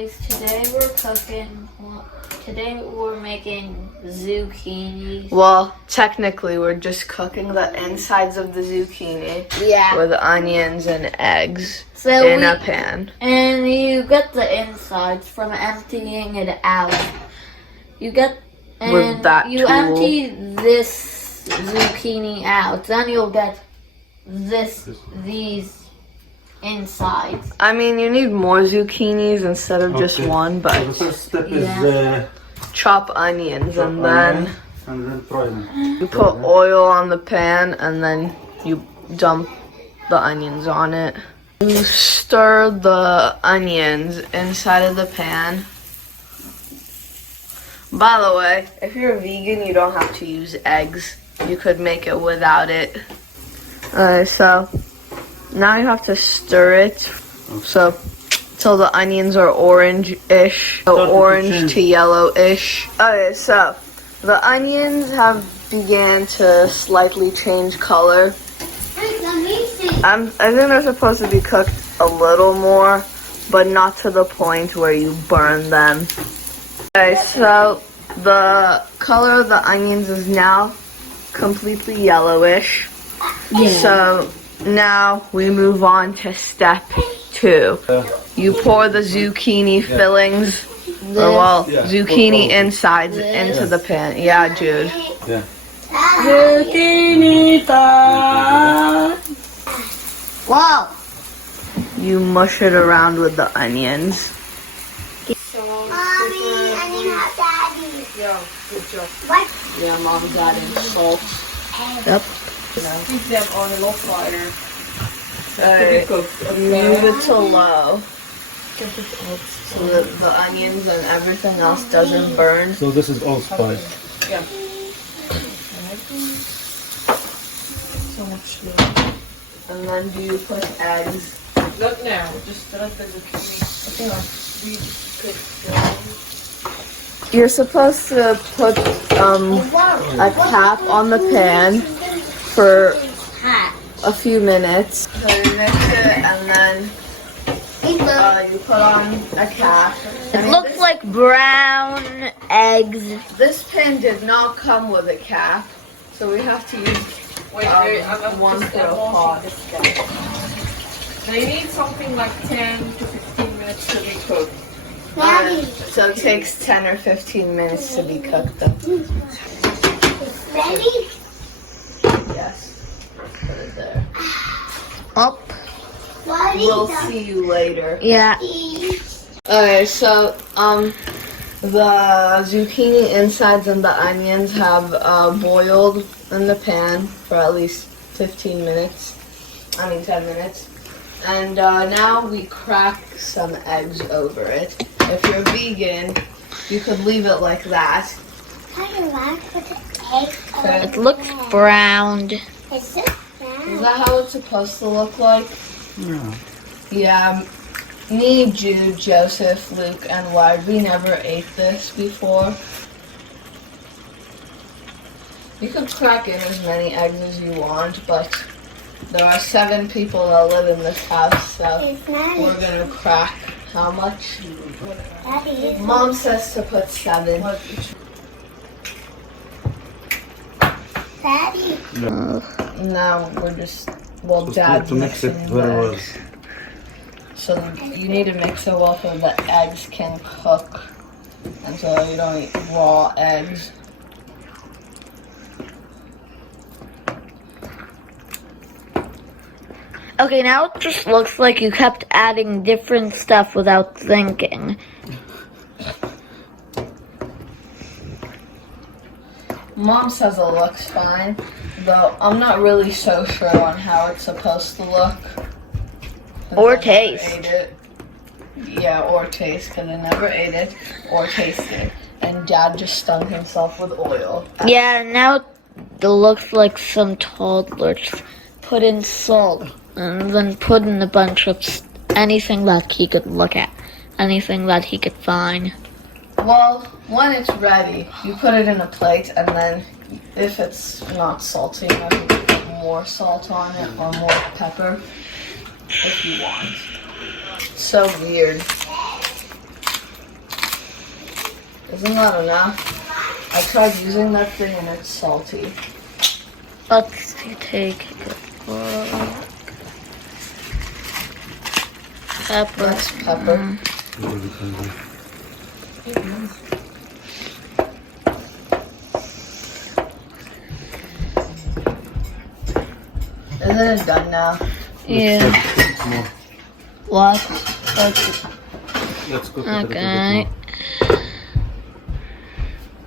guys, today we're making zucchini. Well, technically we're just cooking the insides of the zucchini with onions and eggs in a pan. And you get the insides from emptying it out. You empty this zucchini out, then you'll get these insides. I mean, you need more zucchinis instead of just one, but So the first step is chop onions and then fry them. you put oil on the pan and then you dump the onions on it. You stir the onions inside of the pan. By the way, if you're a vegan, you don't have to use eggs. You could make it without it. Alright, so now you have to stir it so till the onions are orange-ish, orange to yellow-ish. Okay, so the onions have began to slightly change color. I think they're supposed to be cooked a little more, but not to the point where you burn them. Okay, so the color of the onions is now completely yellowish. So now we move on to step 2. You pour the zucchini fillings, zucchini insides into the pan. Yeah, Jude. Yeah. Zucchini fries. Wow. You mush it around with the onions. Mommy, I need hot daddy. Yeah, good job. What? Yeah, Mom's adding salt. Yep. Keep them on a low fire. Move it to low so that the onions and everything else doesn't burn. So this is allspice. Yeah. So much love. And then do you put eggs? Not now, just let the zucchini. You're supposed to put a cap on the pan for a few minutes. So you mix it and then you put on a cap. It looks like brown eggs. This pan did not come with a cap, so we have to use Wait, one for a pot. They need something like 10 to 15 minutes to be cooked. Daddy. So it takes 10 or 15 minutes to be cooked though. Ready? Yes. Put it there. Up. We'll see you later. Yeah. Okay, so the zucchini insides and the onions have boiled in the pan for at least 10 minutes. And now we crack some eggs over it. If you're vegan, you could leave it like that. It looks browned. Is it brown? Is that how it's supposed to look like? Yeah. Yeah, me, Jude, Joseph, Luke, and Ward, we never ate this before. You could crack in as many eggs as you want, but there are 7 people that live in this house, so we're gonna crack how much? Daddy. Mom says to put 7. Daddy. Now we're just, So Dad's to mix it mixing very the well. eggs. So you need to mix it well so the eggs can cook, and so you don't eat raw eggs. Okay, now it just looks like you kept adding different stuff without thinking. Mom says it looks fine, though I'm not really so sure on how it's supposed to look. Or I never taste. ate it. Yeah, or taste, because I never ate it or tasted. And Dad just stung himself with oil. Yeah, now it looks like some toddlers put in salt and then put in a bunch of anything that he could look at, anything that he could find. Well, when it's ready, you put it in a plate, and then if it's not salty enough, you put more salt on it or more pepper if you want. So weird. Isn't that enough? I tried using that thing and it's salty. Let's take a look. Pepper. That's pepper. Isn't it done now? Yeah. More. What? Let's cook it a little Okay. bit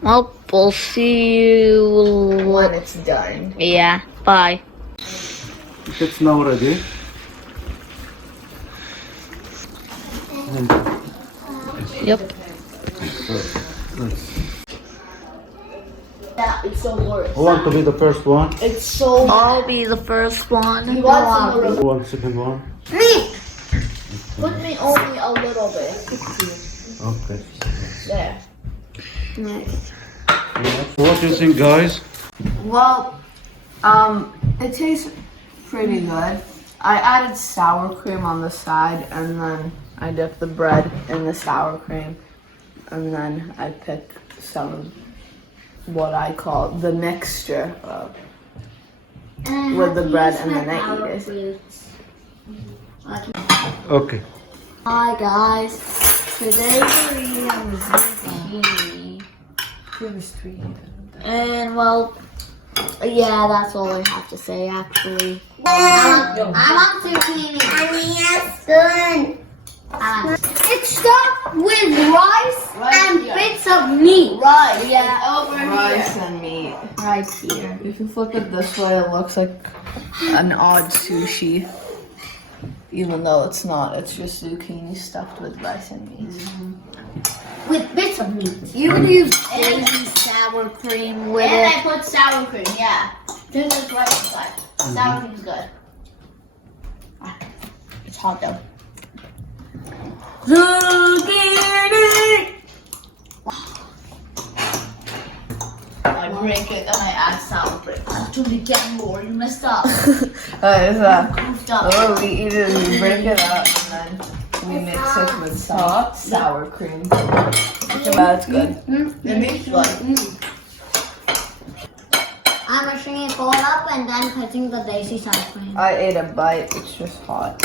Well, we'll see you. When it's done. Yeah. Bye. more. It's now ready. And Yep. so, let's. Yeah, it's so worse. Who want to be the first one? It's so. I'll be the first one. You want some of Who wants second one? me? Put me only a little bit. Okay. There. What do you think, guys? Well, it tastes pretty good. I added sour cream on the side, and then I dipped the bread in the sour cream, and then I picked some of what I call the mixture with the bread, and then I eat it. Okay. Hi guys. Today we're eating zucchini. And well, yeah, that's all I have to say actually. I want zucchini. Yes, good. It's stuffed with rice and bits of meat. Rice, Yeah, over rice and meat. Right here. If you flip it this way, it looks like an odd sushi. Even though it's not, it's just zucchini stuffed with rice and meat. with bits of meat. You can use crazy sour cream with And it. I put sour cream, yeah. This is right inside. Sour cream's good. It's hot though. I break it and I add sour cream. Actually, get more. You messed up. Alright, so Goofed up. what we eat is we break it up and then we mix it with some sour cream. That's good. It means good. I'm mashing it all up and then putting the daisy sour cream. I ate a bite, it's just hot.